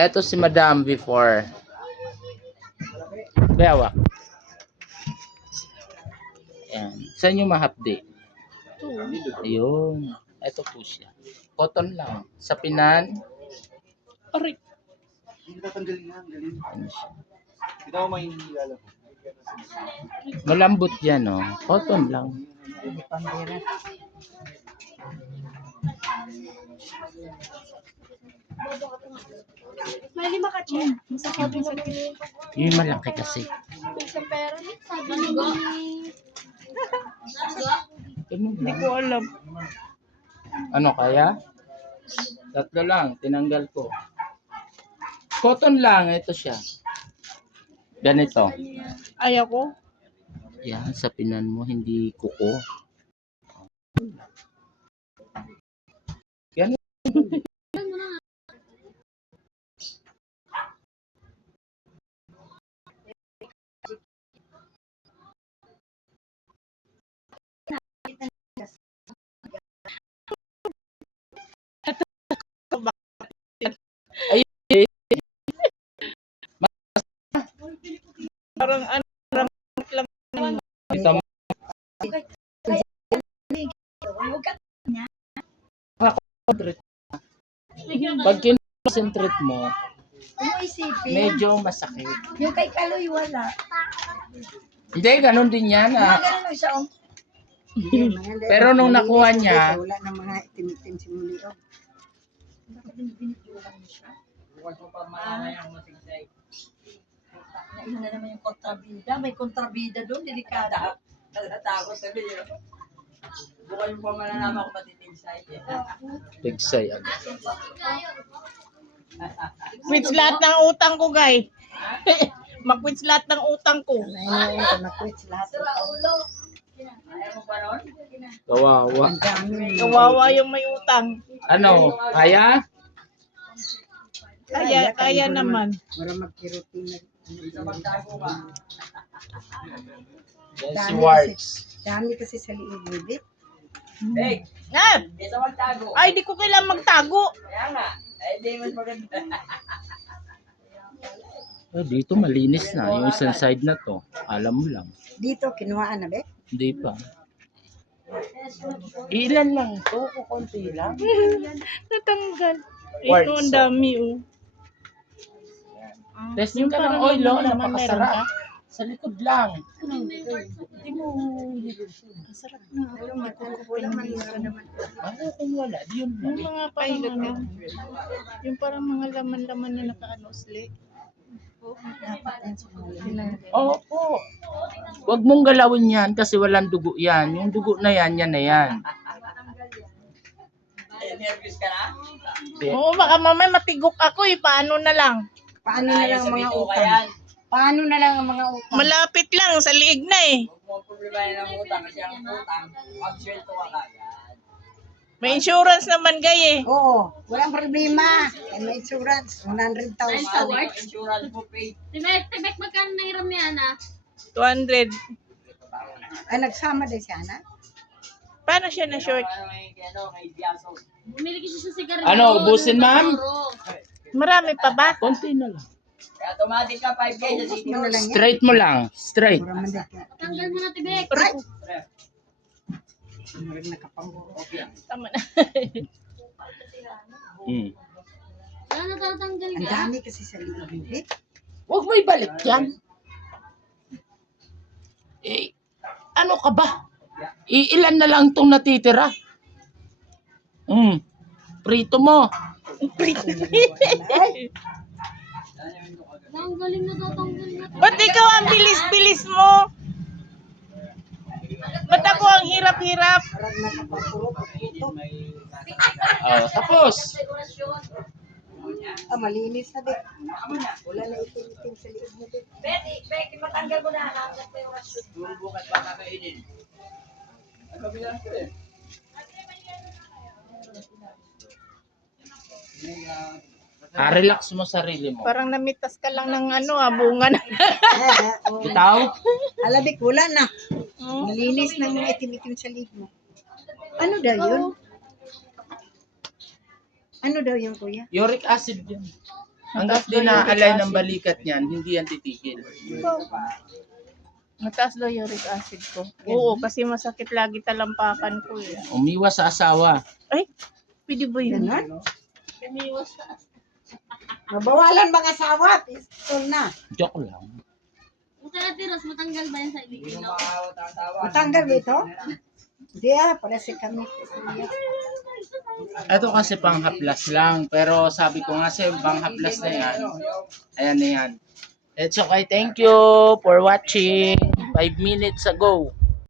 Eto si Madam before. Bewak. Ayan. Saan yung mahapdi? Ayun. Ito po siya. Cotton lang. Sa pinan. Aray. Hindi tatanggalin ang galing. Ano siya? Hindi ako mahihila lang. Malambot yan, oh. Cotton lang. May lima ka, Che. Masasabi sa Yung malaki kasi. sa pera. Sabi ni. Hindi ko alam. Ano kaya? Tatlo lang. Tinanggal ko. Cotton lang. Ito siya. Ganito. Ayaw ko. Yan, sa pinan mo, hindi kuko. Yan. Parang ano, Ito mo. Concentrate. Pag kinonsentrate mo, medyo masakit. Yung kay Kaloy wala. Hindi, ganun din yan. Mga Ah. ganun lang siya. Oh. Pero nung nakuha niya, Wala na mga itim-itim si Muli. Oh. Naino na naman yung kontrabida. May kontrabida doon, delikada. Natatakot sabi niyo. Bukan yung pamananaman ko matitinsay. tigsay agad. quits lahat ng utang ko, guy. Mag-quits lahat ng utang ko. Kanakwits lahat. Mo pa ron? Kawawa. Ang. Kawawa yung may utang. Ano? Kaya? Kaya, kaya naman. Para magkirutin na. Dito magtago ka. Yan si Warts. Dami kasi sa liig, baby. Beg, Ah! dito magtago. Ay, di ko kailangan magtago. Kaya nga. Eh, di mas maganda. Eh, dito malinis na. Yung isang side na to. Alam mo lang. Dito, kinuhaan na, be? Hindi pa. Ilan lang to? Kukunti lang. Natanggal. Ito, ang oh. dami, oh. Testing ka ng parang oil, oh. naman, meron Napakasarap. ka? Sa likod lang. Hindi mo na. Man meron naman. Ano kung wala? Di yun Yung lang. mga parang ano, yung parang mga laman-laman na nakaano sli. Dapat yan. Opo. Huwag mong galawin yan kasi walang dugo yan. Yung dugo na yan, yan na yan. Eh, nervous ka na? Oo, baka mamaya matigok ako eh. Paano na lang? Paano na lang ang mga ko utang? yan. Paano na lang ang mga utang? Malapit lang, sa liig na eh. Huwag mo problema ng utang kasi ang utang, absuelto ka kagad. May insurance naman gay eh. Oo, walang problema. Eh, may insurance, 100,000. Paano yung insurance mo paid? Tibek, tibek, magkano nahiram ni Ana? 200. Ay, nagsama din si Ana? Paano siya na short? Ano. Bumili kasi sa sigarilyo. Ano, ubusin, ma'am? Marami pa ba? Konti na lang. Kaya automatic ka 5K sa city. Ano na? Straight mo lang. Straight. Tanggal mo na, Tibek. Ay! Pre, Mura nakapanguro. Tama na. Mm. Wala na tatanggal Ang dami kasi sa. Eh, Huwag mo ibalik yan. Eh, ano ka ba? Iilan na lang itong natitira. Mm. Prito mo. Ang galing na tatanggal na. Ba't ikaw ang bilis-bilis mo? Ba't ako ang hirap-hirap? Parang nakapanguro. Oh, tapos. Ah, malinis na din. Wala na itim-itim sa liig mo din. Betty, Becky, matanggal mo na. Hanggang may orasyon. Bukas pa kakainin. Ano bilang ko eh? Ah, relax mo sarili mo. Parang namitas ka lang ng ano ah, bunga na. Oh. Bitaw? Alabik, wala na. Malinis na mga itim-itim sa liig mo. Ano daw yun? Ano daw yun, kuya? Uric acid yan. Hanggat di naaalay ng balikat niyan, hindi yan titigil. Mataas daw uric acid ko. Oo, kasi masakit lagi talampakan ko eh. Umiwas sa asawa. Ay, pwede ba yun? Ganon? Mabawalan bang asawa? Pistol na. Joke lang. Kung ka natiros, matanggal ba yan sa ibig? Matanggal ba ito? Hindi ah, si kami. Ito kasi panghaplas lang. Pero sabi ko nga sa'yo, panghaplas na yan. Ayan na yan. It's okay. Thank you for watching. 5 minutes ago.